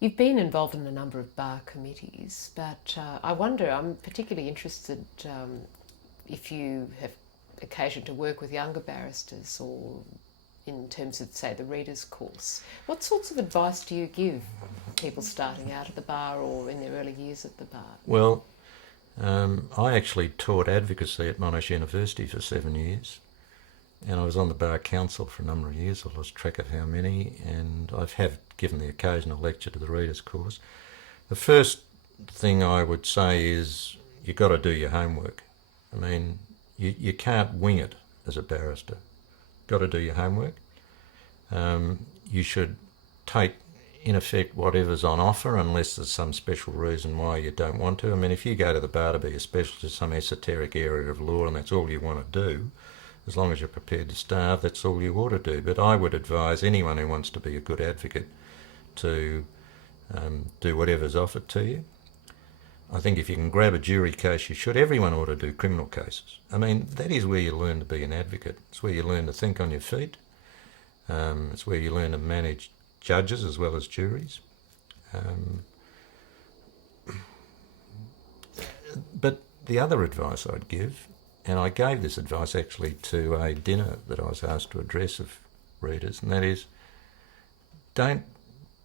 You've been involved in a number of bar committees, but I wonder, I'm particularly interested if you have occasion to work with younger barristers or in terms of, say, the readers' course. What sorts of advice do you give people starting out at the bar or in their early years at the bar? Well, I actually taught advocacy at Monash University for 7 years, and I was on the Bar Council for a number of years. I lost track of how many, and have given the occasional lecture to the readers' course. The first thing I would say is you've got to do your homework. I mean, you can't wing it as a barrister. Got to do your homework. You should take, in effect, whatever's on offer, unless there's some special reason why you don't want to. I mean, if you go to the bar to be a specialist in some esoteric area of law and that's all you want to do, as long as you're prepared to starve, that's all you ought to do. But I would advise anyone who wants to be a good advocate to do whatever's offered to you. I think if you can grab a jury case, you should. Everyone ought to do criminal cases. I mean, that is where you learn to be an advocate. It's where you learn to think on your feet. It's where you learn to manage judges as well as juries. But the other advice I'd give, and I gave this advice actually to a dinner that I was asked to address of readers, and that is, don't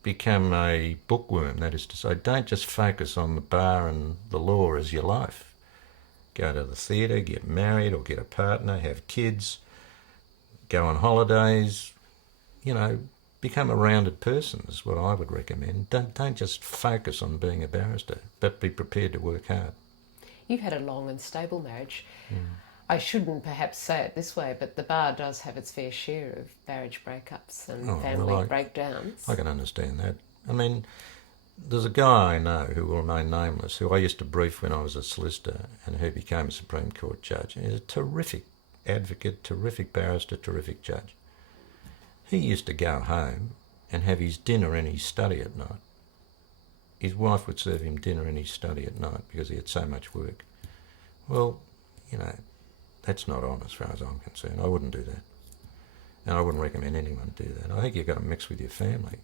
become a bookworm. That is to say, don't just focus on the bar and the law as your life. Go to the theatre, get married or get a partner, have kids, go on holidays, become a rounded person is what I would recommend. Don't just focus on being a barrister, but be prepared to work hard. You've had a long and stable marriage. I shouldn't perhaps say it this way, but the bar does have its fair share of marriage breakups and family breakdowns. I can understand that. I mean, there's a guy I know who will remain nameless, who I used to brief when I was a solicitor and who became a Supreme Court judge. He's a terrific advocate, terrific barrister, terrific judge. He used to go home and have his dinner in his study at night. His wife would serve him dinner in his study at night because he had so much work. Well, that's not on as far as I'm concerned. I wouldn't do that. And I wouldn't recommend anyone do that. I think you've got to mix with your family.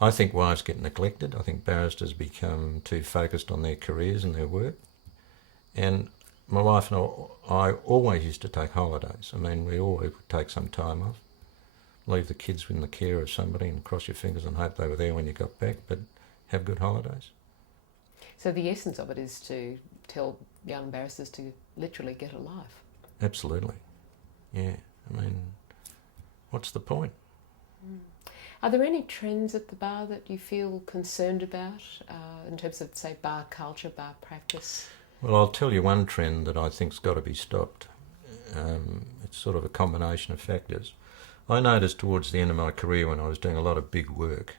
I think wives get neglected. I think barristers become too focused on their careers and their work. And my wife and I always used to take holidays. I mean, we always would take some time off, leave the kids in the care of somebody and cross your fingers and hope they were there when you got back, but have good holidays. So the essence of it is to tell young barristers to literally get a life. Absolutely. Yeah. I mean, what's the point? Are there any trends at the bar that you feel concerned about in terms of, say, bar culture, bar practice? Well, I'll tell you one trend that I think's got to be stopped. It's sort of a combination of factors. I noticed towards the end of my career when I was doing a lot of big work,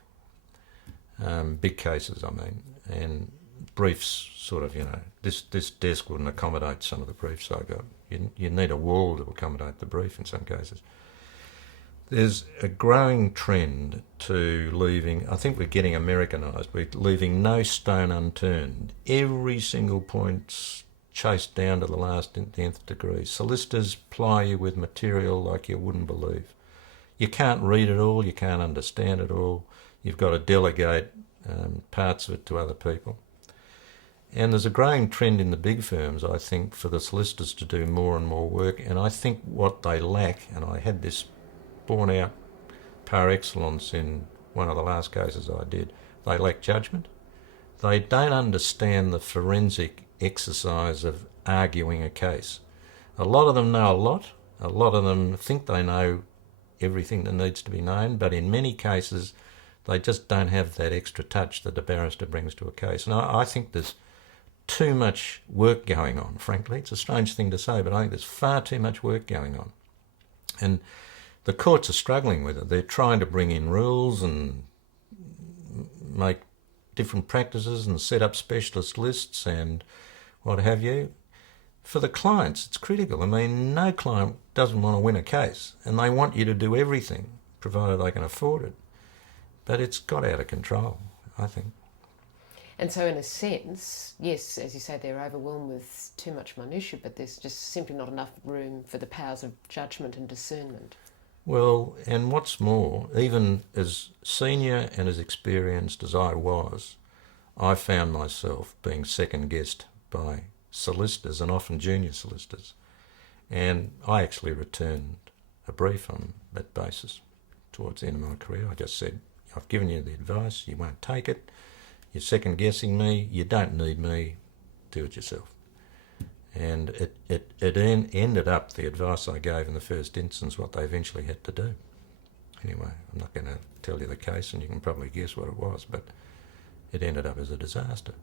big cases, I mean, and briefs sort of, this desk wouldn't accommodate some of the briefs I got. You need a wall to accommodate the brief in some cases. There's a growing trend to leaving, I think we're getting Americanised, we're leaving no stone unturned. Every single point's chased down to the last nth degree. Solicitors ply you with material like you wouldn't believe. You can't read it all, you can't understand it all. You've got to delegate parts of it to other people. And there's a growing trend in the big firms, I think, for the solicitors to do more and more work. And I think what they lack, and I had this borne out par excellence in one of the last cases I did, they lack judgment. They don't understand the forensic exercise of arguing a case. A lot of them know a lot. A lot of them think they know everything that needs to be known, but in many cases they just don't have that extra touch that a barrister brings to a case. And I think there's too much work going on, frankly. It's a strange thing to say, but I think there's far too much work going on. And the courts are struggling with it. They're trying to bring in rules and make different practices and set up specialist lists and what have you. For the clients, it's critical. I mean, no client doesn't want to win a case, and they want you to do everything, provided they can afford it. But it's got out of control, I think. And so in a sense, yes, as you say, they're overwhelmed with too much minutiae, but there's just simply not enough room for the powers of judgment and discernment. Well, and what's more, even as senior and as experienced as I was, I found myself being second guessed by solicitors and often junior solicitors. And I actually returned a brief on that basis towards the end of my career. I just said, I've given you the advice, you won't take it, you're second guessing me, you don't need me, do it yourself. And it ended up, the advice I gave in the first instance, what they eventually had to do. Anyway, I'm not going to tell you the case, and you can probably guess what it was, but it ended up as a disaster.